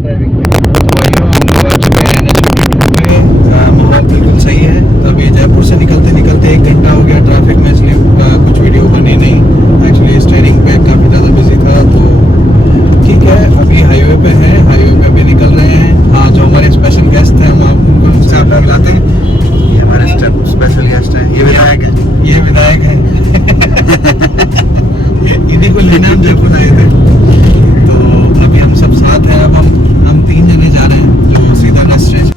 Driving में। तो भाइयों हम लोग आ चुके हैं NH पे। माहौल बिल्कुल सही है। अभी जयपुर से निकलते निकलते 1 घंटा हो गया ट्रैफिक में, इसलिए कुछ वीडियो बनी नहीं। एक्चुअली स्टीयरिंग पे काफ़ी ज़्यादा बिजी था, तो ठीक है। अभी हाईवे पे हैं, हाईवे पे अभी निकल रहे हैं। हाँ, जो हमारे स्पेशल गेस्ट हैं हम उनको उनसे आप मिलाते हैं। ये हमारे स्पेशल गेस्ट है, ये विधायक है। ये विधायक है। इन्हीं को लेने हम जयपुर आए थे। तो अभी हम सब साथ हैं। अब हम 3 जने जा रहे हैं जो सीधा नेक्स्ट स्टेशन।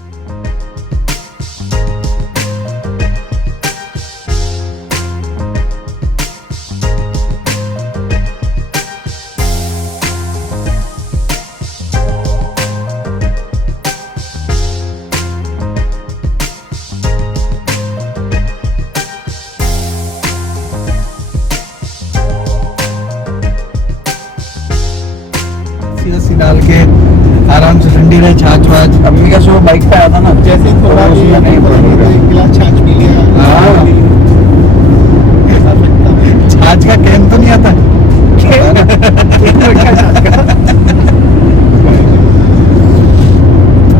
सी डाल के आराम से ठंडी रहे, छाछ वाछ। अभी का सुबह बाइक पे आया था ना, जैसे थोड़ा उसमें नहीं पड़ेगा। एक गिलास छाछ पी लिया। हाँ। छाछ का कैन तो नहीं आता।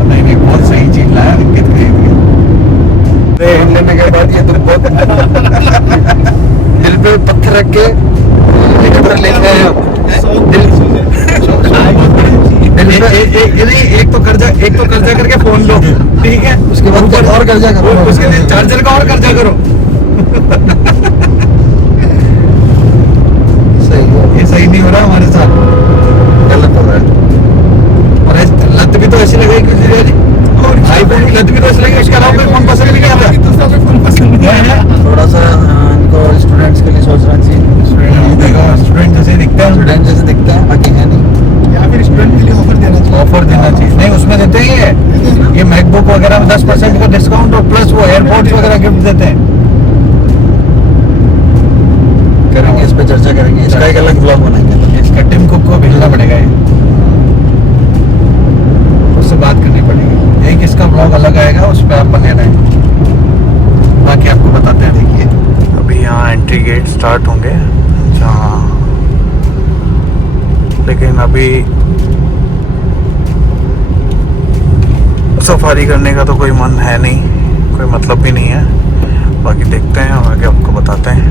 नहीं नहीं, बहुत सही चीज लाया अंकित खरीद के। लेने के बाद ये तो बहुत दिल पे पत्थर रख के लेते हैं। एक तो कर्जा करके फोन लो, ठीक है। उसके बाद और कर्जा करो, उसके लिए चार्जर का और कर्जा करो। सही है। ये सही नहीं हो रहा हमारे साथ, गलत हो रहा है। और लत भी तो ऐसी लगेगी। और आईफोन की लत भी तो ऐसी लगेगी, उसके अलावा कोई फोन पसंद नहीं आता। दूसरा कोई फोन पसंद नहीं है। थोड़ा सा इनको स्टूडेंट्स के लिए सोचना चाहिए। स्टूडेंट जैसे दिखते हैं, स्टूडेंट जैसे दिखते हैं, बाकी है नहीं। या फिर स्टूडेंट के लिए ऑफर देना चाहिए। नहीं, उसमें देते ही है। ये मैकबुक वगैरह में 10% का डिस्काउंट, और प्लस वो एयरपोर्ट्स वगैरह गिफ्ट देते हैं। करेंगे, इस पे चर्चा करेंगे, इसका एक अलग ब्लॉग बनाएंगे। इसका टिम कुक को भेजना पड़ेगा, ये उससे बात करनी पड़ेगी। एक इसका ब्लॉग अलग आएगा, उस पर आप बने रहें, बाकी आपको बताते हैं। देखिए अभी यहाँ एंट्री गेट स्टार्ट होंगे जहाँ, लेकिन अभी सफारी करने का तो कोई मन है नहीं, कोई मतलब भी नहीं है। बाकी देखते हैं, हम आगे आपको बताते हैं।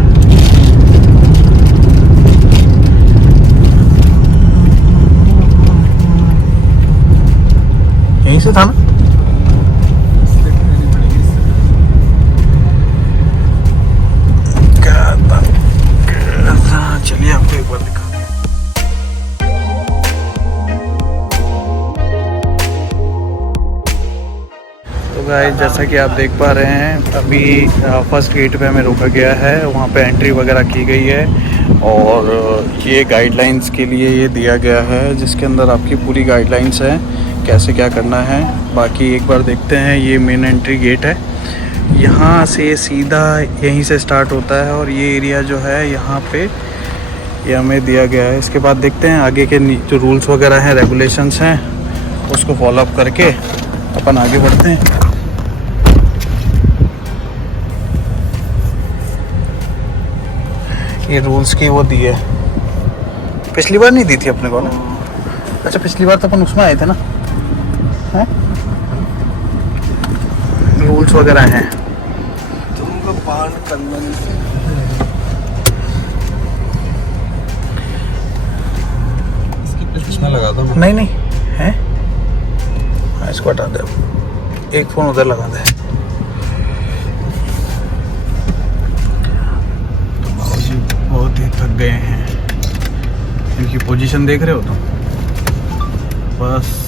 यहीं से था ना? चलिए आपको एक बार दिखा। तो गाइस, जैसा कि आप देख पा रहे हैं, अभी फर्स्ट गेट पे हमें रोका गया है। वहाँ पे एंट्री वगैरह की गई है, और ये गाइडलाइंस के लिए ये दिया गया है, जिसके अंदर आपकी पूरी गाइडलाइंस है कैसे क्या करना है। बाकी एक बार देखते हैं। ये मेन एंट्री गेट है, यहाँ से सीधा यहीं से स्टार्ट होता है, और ये एरिया जो है यहाँ पे ये हमें दिया गया है। इसके बाद देखते हैं आगे के जो रूल्स वगैरह हैं, रेगुलेशंस हैं, उसको फॉलोअप करके अपन आगे बढ़ते हैं। ये रूल्स की वो दी है, पिछली बार नहीं दी थी अपने को ना। अच्छा, पिछली बार तो अपन उसमें आए थे ना। हैं, रूल्स वगैरह हैं। तुमको पान करना इसमें लगा दो। नहीं नहीं है, हाँ, इसको हटा दे। एक फोन उधर लगा दे। बहुत ही थक गए हैं। इनकी पोजीशन देख रहे हो तुम? बस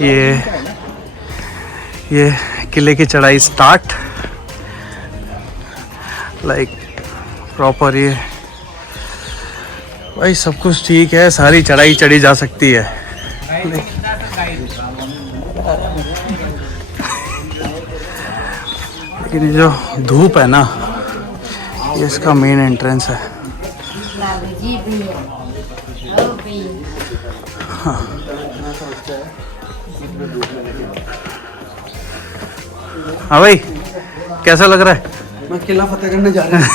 ये किले की चढ़ाई स्टार्ट, लाइक प्रॉपर। ये भाई सब कुछ ठीक है, सारी चढ़ाई चढ़ी जा सकती है। लेकिन ये जो धूप है ना, ये इसका मेन एंट्रेंस है। हाँ। हाँ भाई, कैसा लग रहा है? मैं किला फतेह करने जा रहा हूँ।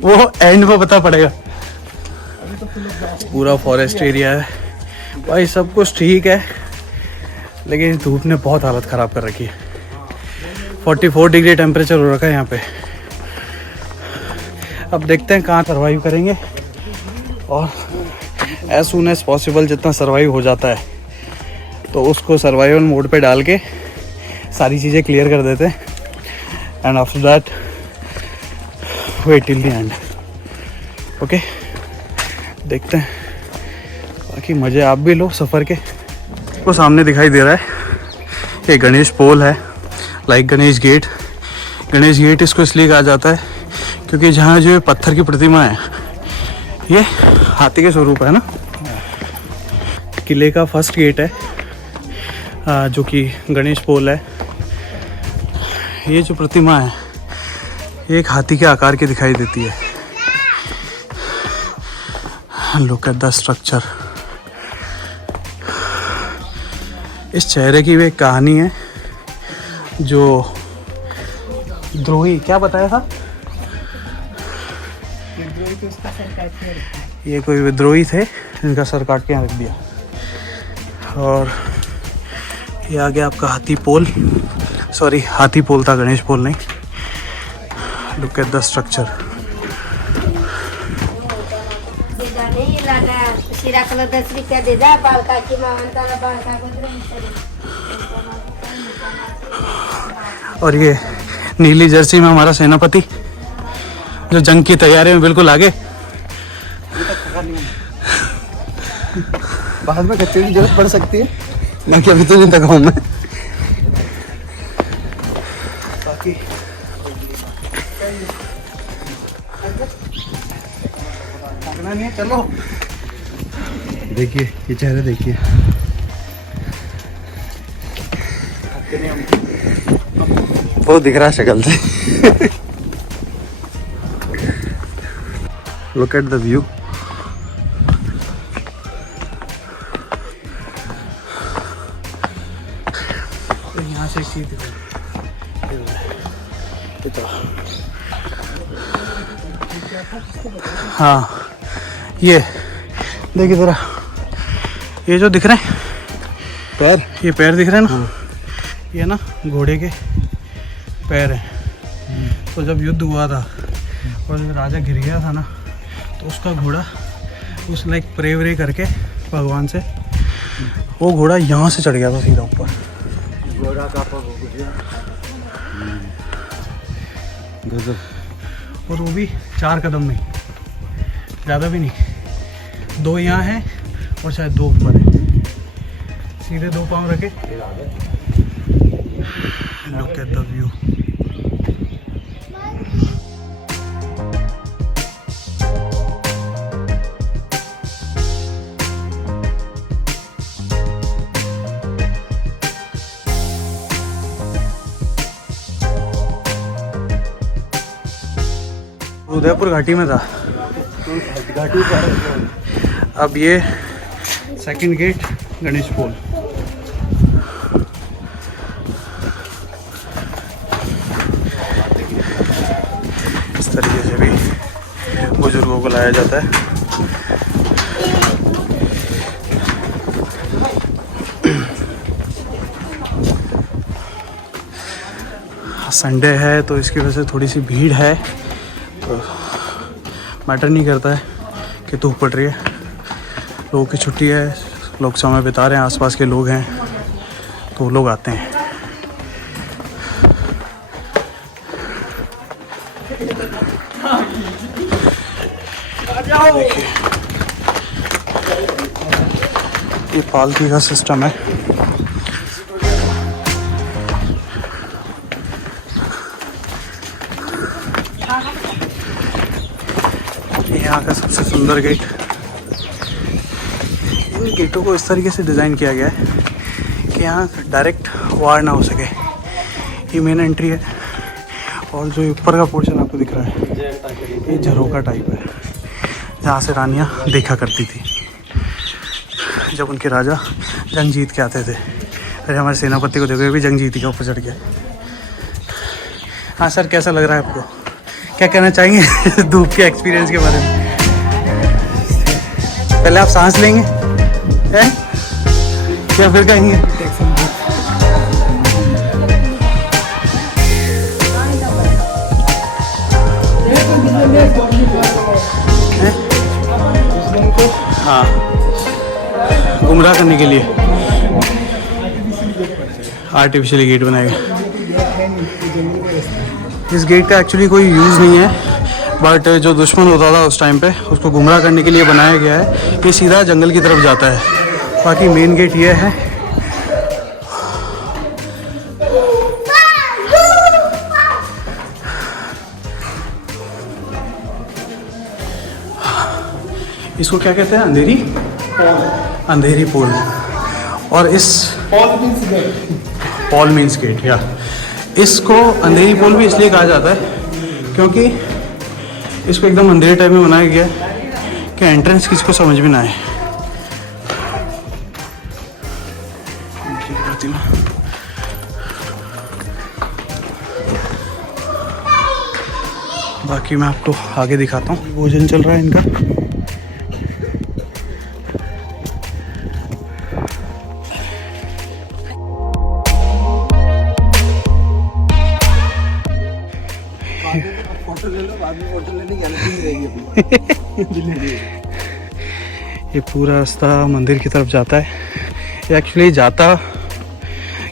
वो एंड में पता पड़ेगा। पूरा फॉरेस्ट एरिया है भाई, सब कुछ ठीक है, लेकिन धूप ने बहुत हालत ख़राब कर रखी है। 44 डिग्री टेम्परेचर हो रखा है यहाँ पे। अब देखते हैं कहाँ सर्वाइव करेंगे, और एज सुन एज पॉसिबल जितना सर्वाइव हो जाता है तो उसको सर्वाइवल मोड पे डाल के सारी चीज़ें क्लियर कर देते हैं, and after that wait till the end. Okay, देखते हैं, बाकी मज़े आप भी लो सफ़र के। वो सामने दिखाई दे रहा है, ये गणेश पोल है, like Ganesh gate. Ganesh gate इसको इसलिए कहा जाता है क्योंकि जहाँ जो पत्थर की प्रतिमा है, ये हाथी के स्वरूप है ना। किले का फर्स्ट गेट है, जो कि गणेश पोल है। ये जो प्रतिमा है, ये एक हाथी के आकार की दिखाई देती है। Look at the structure. इस चेहरे की भी एक कहानी है, जो द्रोही, क्या बताया था? ये कोई विद्रोही थे जिनका सर काट के यहाँ रख दिया। और ये आ गया आपका हाथी पोल, सॉरी हाथी पोल था, गणेश पोल नहीं। Look at the structure. और ये नीली जर्सी में हमारा सेनापति जो जंग की तैयारी में बिल्कुल आगे। बाद में कच्चे की जरूरत पड़ सकती है, ना कि अभी तो नहीं तक हूँ मैं। बाकी नहीं है, चलो। देखिए ये चेहरा देखिए, वो दिख रहा शक्ल से। Look at the view. यहाँ से एक चीज हाँ, ये देखिए जरा, ये जो दिख रहे हैं पैर, ये पैर दिख रहे हैं ना, ये ना घोड़े के पैर हैं। तो जब युद्ध हुआ था और जब राजा गिर गया था ना, तो उसका घोड़ा उस लाइक प्रे व्रे करके भगवान से, वो घोड़ा यहाँ से चढ़ गया था सीधा ऊपर। घोड़ा का गजब। और वो भी 4 कदम में, ज़्यादा भी नहीं, 2 यहाँ हैं और शायद 2 ऊपर है। सीधे 2 पाँव रखे। Look at the view. Udaipur घाटी में था, घाटी पर। अब ये सेकंड गेट गणेश पोल। इस तरीके से भी बुजुर्गों को लाया जाता है। संडे है तो इसकी वजह से थोड़ी सी भीड़ है, तो मैटर नहीं करता है कि धूप पड़ रही है। लोगों की छुट्टी है, लोग समय बिता रहे हैं, आसपास के लोग हैं तो वो लोग आते हैं। देखिए ये पालकी का सिस्टम है। यहाँ का सबसे सुंदर गेट। इन गेटों को इस तरीके से डिज़ाइन किया गया है कि यहाँ डायरेक्ट वार ना हो सके। ये मेन एंट्री है और जो ऊपर का पोर्शन आपको दिख रहा है ये झरोका टाइप है, जहाँ से रानियाँ देखा करती थी जब उनके राजा जंग जीत के आते थे। अरे हमारे सेनापति को देखो भी जंग जीती के ऊपर चढ़ गया। हाँ सर, कैसा लग रहा है आपको? क्या कहना चाहेंगे धूप के एक्सपीरियंस के बारे में? पहले आप सांस लेंगे हैं या फिर कहेंगे? हाँ, गुमराह करने के लिए आर्टिफिशियल गेट बनाएगा। इस गेट का एक्चुअली कोई यूज़ नहीं है, बट जो दुश्मन होता था उस टाइम पे उसको गुमराह करने के लिए बनाया गया है। ये सीधा जंगल की तरफ जाता है। बाकी मेन गेट ये है। इसको क्या कहते हैं? अंधेरी पोल। और इस पॉल मीन्स गेट, या इसको अंधेरी पोल भी इसलिए कहा जाता है क्योंकि इसको एकदम अंधेरे टाइप में बनाया गया है कि एंट्रेंस किसी को समझ में ना आए। बाकी मैं आपको आगे दिखाता हूँ। भोजन चल रहा है इनका। ये पूरा रास्ता मंदिर की तरफ जाता है। ये एक्चुअली जाता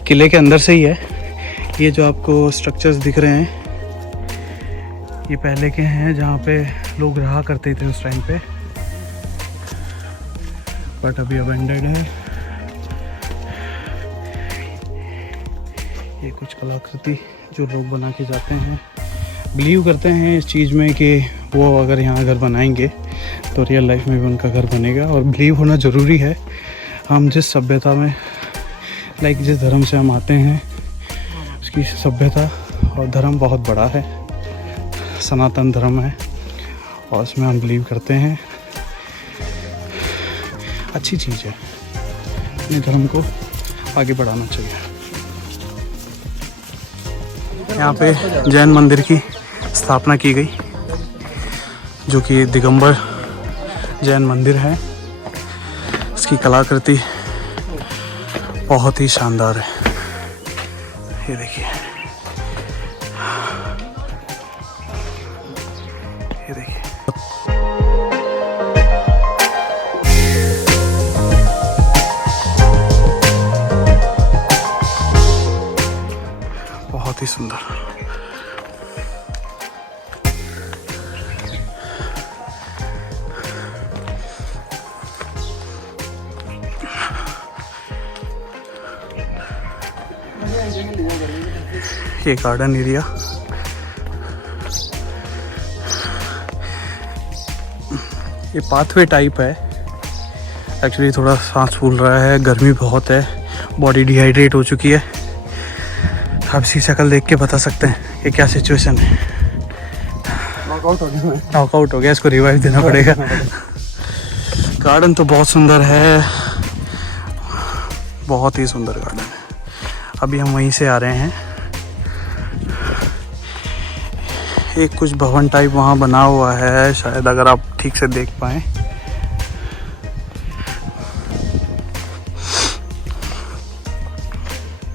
किले के अंदर से ही है। ये जो आपको स्ट्रक्चर्स दिख रहे हैं ये पहले के हैं जहाँ पे लोग रहा करते थे उस टाइम पे, बट अभी अबेंडेड है। ये कुछ कलाकृति जो लोग बना के जाते हैं, बिलीव करते हैं इस चीज़ में कि वो अगर यहाँ घर बनाएंगे तो रियल लाइफ में भी उनका घर बनेगा। और बिलीव होना ज़रूरी है। हम जिस सभ्यता में जिस धर्म से हम आते हैं उसकी सभ्यता और धर्म बहुत बड़ा है, सनातन धर्म है और उसमें हम बिलीव करते हैं। अच्छी चीज़ है, अपने धर्म को आगे बढ़ाना चाहिए। यहाँ पे जैन मंदिर की स्थापना की गई जो कि दिगंबर जैन मंदिर है। इसकी कलाकृति बहुत ही शानदार है। ये देखिए, ये देखिए। बहुत ही सुंदर। ये गार्डन एरिया, ये पाथवे टाइप है। एक्चुअली थोड़ा सांस फूल रहा है, गर्मी बहुत है, बॉडी डिहाइड्रेट हो चुकी है। आप इसी शक्ल देख के बता सकते हैं कि क्या सिचुएशन है। नॉकआउट हो गया, इसको रिवाइव देना पड़ेगा। गार्डन तो बहुत सुंदर है, बहुत ही सुंदर गार्डन है। अभी हम वहीं से आ रहे हैं। एक कुछ भवन टाइप वहाँ बना हुआ है शायद, अगर आप ठीक से देख पाएँ।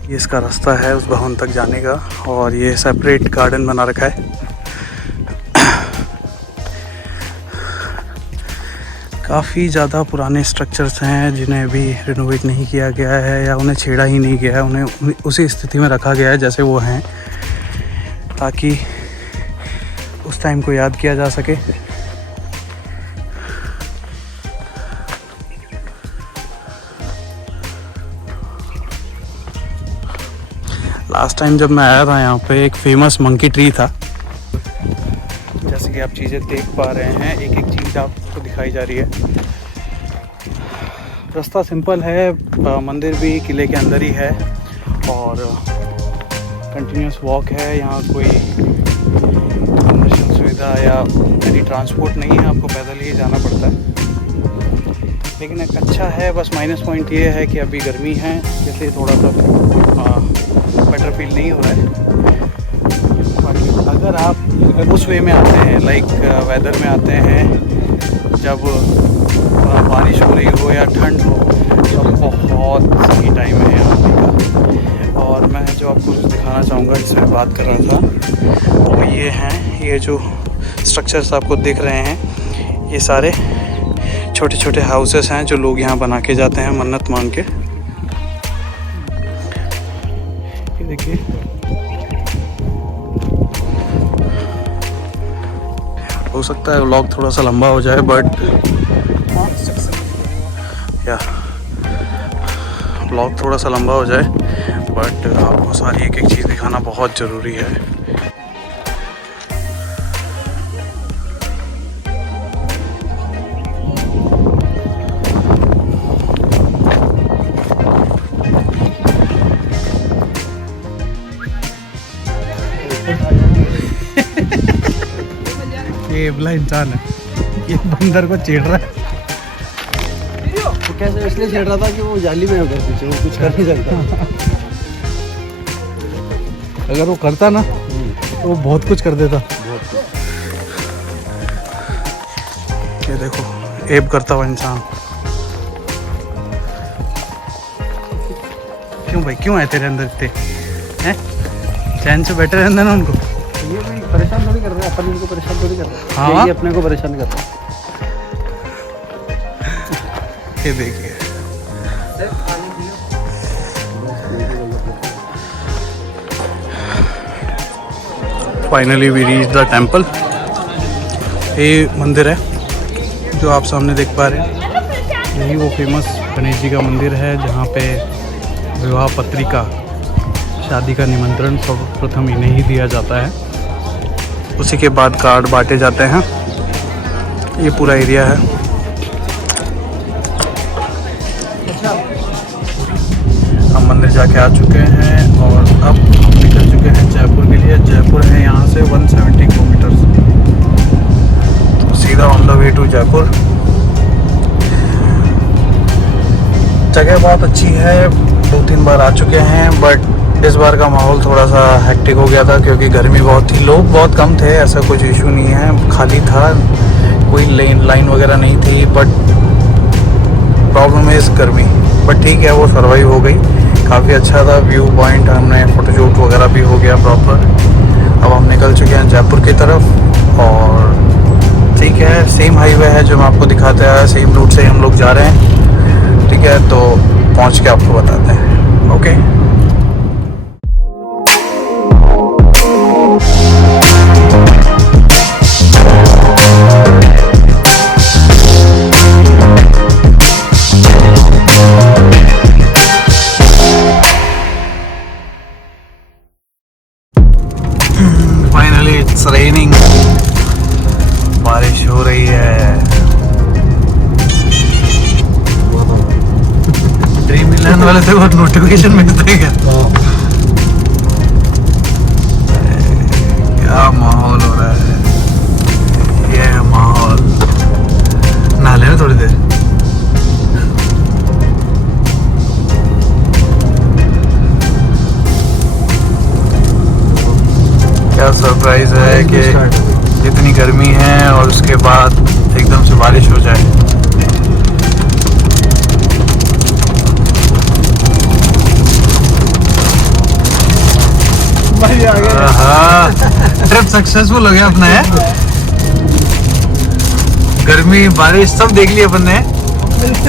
ये इसका रास्ता है उस भवन तक जाने का, और ये सेपरेट गार्डन बना रखा है। काफ़ी ज़्यादा पुराने स्ट्रक्चर्स हैं जिन्हें अभी रिनोवेट नहीं किया गया है या उन्हें छेड़ा ही नहीं गया है। उन्हें उसी स्थिति में रखा गया है जैसे वो हैं, ताकि उस टाइम को याद किया जा सके। लास्ट टाइम जब मैं आया था यहाँ पे एक फेमस मंकी ट्री था। जैसे कि आप चीज़ें देख पा रहे हैं, एक एक चीज़ आपको दिखाई जा रही है। रास्ता सिंपल है, मंदिर भी किले के अंदर ही है और कंटिन्यूस वॉक है। यहाँ कोई कमर्शियल सुविधा या एनी ट्रांसपोर्ट नहीं है, आपको पैदल ही जाना पड़ता है। लेकिन एक अच्छा है, बस माइनस पॉइंट ये है कि अभी गर्मी है, इसलिए थोड़ा सा बेटर फील नहीं हो रहा है। बाकी अगर आप उस वे में आते हैं, लाइक वेदर में आते हैं जब बारिश हो रही हो या ठंड हो, तो बहुत सही टाइम है यहाँ आने का। और मैं जो आपको दिखाना चाहूँगा, जिसमें बात कर रहा था, वो ये हैं, ये जो स्ट्रक्चर्स आपको दिख रहे हैं, ये सारे छोटे छोटे हाउसेस हैं जो लोग यहाँ बना के जाते हैं मन्नत मांग के। ये देखिए, हो सकता है व्लॉग थोड़ा सा लंबा हो जाए, बट या व्लॉग थोड़ा सा लंबा हो जाए, बट आपको सारी एक एक चीज़ दिखाना बहुत ज़रूरी है। ये बला इंसान है, ये बंदर को छेड़ रहा है। तो कैसे इसलिए छेड़ रहा था कि वो जाली में होकर पीछे वो कुछ कर नहीं सकता। अगर वो करता ना तो वो बहुत कुछ कर देता। ये देखो, एब करता हुआ इंसान। क्यों भाई, क्यों आए तेरे अंदर इतने हैं? चैन से बैठे रहना ना उनको। ये भी परेशान थोड़ी कर रहे हैं, अपन इनको परेशान थोड़ी कर रहे हैं। हाँ, ये अपने को परेशान कर रहे हैं। ये देखिए, finally we reach the temple. ये मंदिर है जो आप सामने देख पा रहे हैं, यही वो फेमस गणेश जी का मंदिर है जहाँ पे विवाह पत्रिका, शादी का निमंत्रण सर्वप्रथम इन्हें ही दिया जाता है। उसी के बाद कार्ड बांटे जाते हैं। ये पूरा एरिया है। हम मंदिर जाके आ चुके हैं और अब हम निकल चुके हैं जयपुर के लिए। जयपुर है यहाँ से 170 किलोमीटर, तो सीधा on the way to Jaipur. जगह बहुत अच्छी है, 2-3 बार आ चुके हैं, बट इस बार का माहौल थोड़ा सा हेक्टिक हो गया था क्योंकि गर्मी बहुत थी। लोग बहुत कम थे, ऐसा कुछ इशू नहीं है, खाली था, कोई लाइन वगैरह नहीं थी, बट प्रॉब्लम इज़ गर्मी। बट ठीक है, वो सर्वाइव हो गई। काफ़ी अच्छा था व्यू पॉइंट, हमने फ़ोटोशूट वगैरह भी हो गया प्रॉपर। अब हम निकल चुके हैं जयपुर की तरफ और ठीक है, सेम हाईवे है जो मैं आपको दिखाते आया, सेम रूट से हम लोग जा रहे हैं। ठीक है, तो पहुंच के आपको बताते हैं। ओके, फाइनली इट्स रेनिंग, बारिश हो रही है। ड्रीम इलेवन वाले से वो नोटिफिकेशन मिलता है क्या? क्या माहौल हो रहा है, ये है माहौल। नहा लेना थोड़ी देर। क्या सरप्राइज है कि इतनी गर्मी है और उसके बाद एकदम से बारिश हो जाए। ट्रिप सक्सेसफुल हो गया अपना है। गर्मी बारिश सब देख ली अपन ने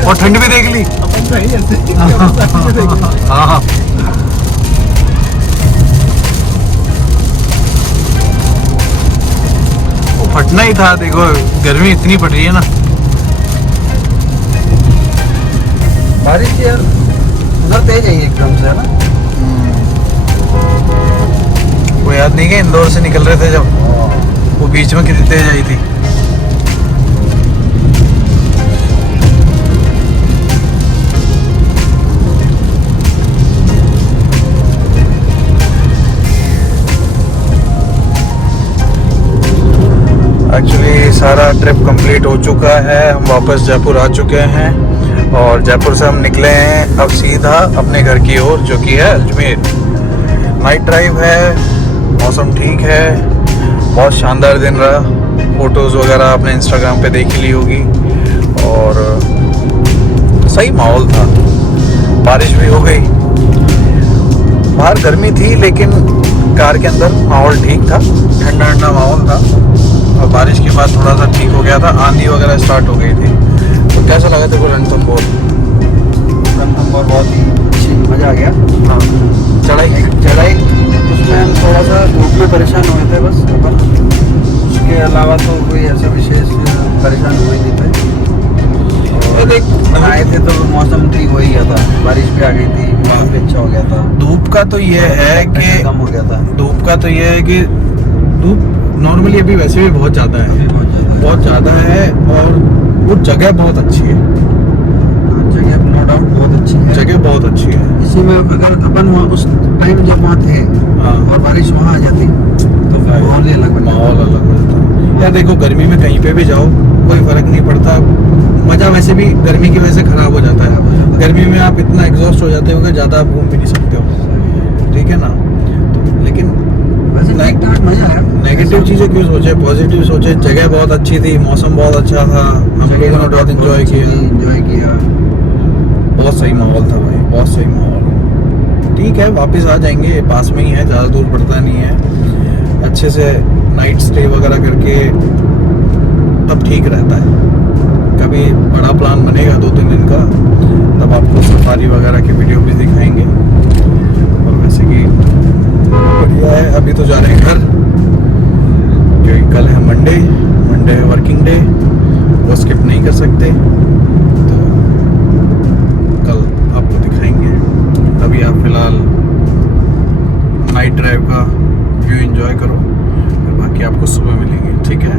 और ठंड भी देख ली। हाँ, फटना ही था। देखो गर्मी इतनी पड़ रही है ना। बारिश यार उधर तेज है एकदम से, है ना। वो याद नहीं कि इंदौर से निकल रहे थे जब, वो बीच में कितनी तेज आई थी। एक्चुअली सारा ट्रिप कंप्लीट हो चुका है, हम वापस जयपुर आ चुके हैं और जयपुर से हम निकले हैं अब सीधा अपने घर की ओर, जो कि है अजमेर। नाइट ड्राइव है, मौसम ठीक है, बहुत शानदार दिन रहा। फोटोज़ वगैरह आपने इंस्टाग्राम पे देख ही ली होगी और सही माहौल था। बारिश भी हो गई, बाहर गर्मी थी लेकिन कार के अंदर माहौल ठीक था, ठंडा ठंडा माहौल था और बारिश के बाद थोड़ा सा ठीक हो गया था, आंधी वगैरह स्टार्ट हो गई थी। तो कैसा लगा तेरे को रणथंबोर? रणथंबोर बहुत ही अच्छी, मज़ा आ गया। हाँ, चढ़ाई उसमें हम थोड़ा सा धूप में परेशान हुए थे बस, अपन उसके अलावा तो कोई ऐसा विशेष परेशान हुए नहीं थे। और देख, आए थे तो मौसम ठीक हो ही गया था, बारिश भी आ गई थी, काफ़ी अच्छा हो गया था। धूप का तो ये है कि कम हो गया था। धूप का तो ये है कि धूप नॉर्मली अभी वैसे भी बहुत ज़्यादा है, बहुत ज़्यादा है और वो जगह बहुत अच्छी है। जगह नो डाउट बहुत अच्छी है, जगह बहुत अच्छी है। इसी में अगर अपन वहाँ उस टाइम जब वहाँ थे हाँ, और बारिश वहाँ आ जाती तो फिर माहौल ही अलग बनता। माहौल अलग होता। यार देखो, गर्मी में कहीं पे भी जाओ कोई फर्क नहीं पड़ता, मज़ा वैसे भी गर्मी की वजह से ख़राब हो जाता है। गर्मी में आप इतना एग्जॉस्ट हो जाते हो कि ज़्यादा आप घूम भी नहीं सकते हो, ठीक है ना। तो लेकिन वैसे ठीक ठाक मजा आया। नेगेटिव चीज़ें क्यों सोचे, पॉजिटिव सोचे। जगह बहुत अच्छी थी, मौसम बहुत अच्छा था, हम लोगों ने बहुत एंजॉय किया। बहुत सही माहौल था भाई, बहुत सही माहौल। ठीक है, वापस आ जाएंगे, पास में ही है, ज़्यादा दूर पड़ता नहीं है। अच्छे से नाइट स्टे वगैरह करके तब ठीक रहता है। कभी बड़ा प्लान बनेगा 2-3 दिन का, तब आपको सफारी वगैरह की वीडियो भी दिखाएंगे। और वैसे कि बढ़िया है। अभी तो जा रहे हैं घर, क्योंकि कल है मंडे है वर्किंग डे, वो स्किप नहीं कर सकते। तो कल आपको दिखाएंगे। अभी आप फिलहाल नाइट ड्राइव का व्यू एंजॉय करो, फिर बाकी आपको सुबह मिलेंगे, ठीक है।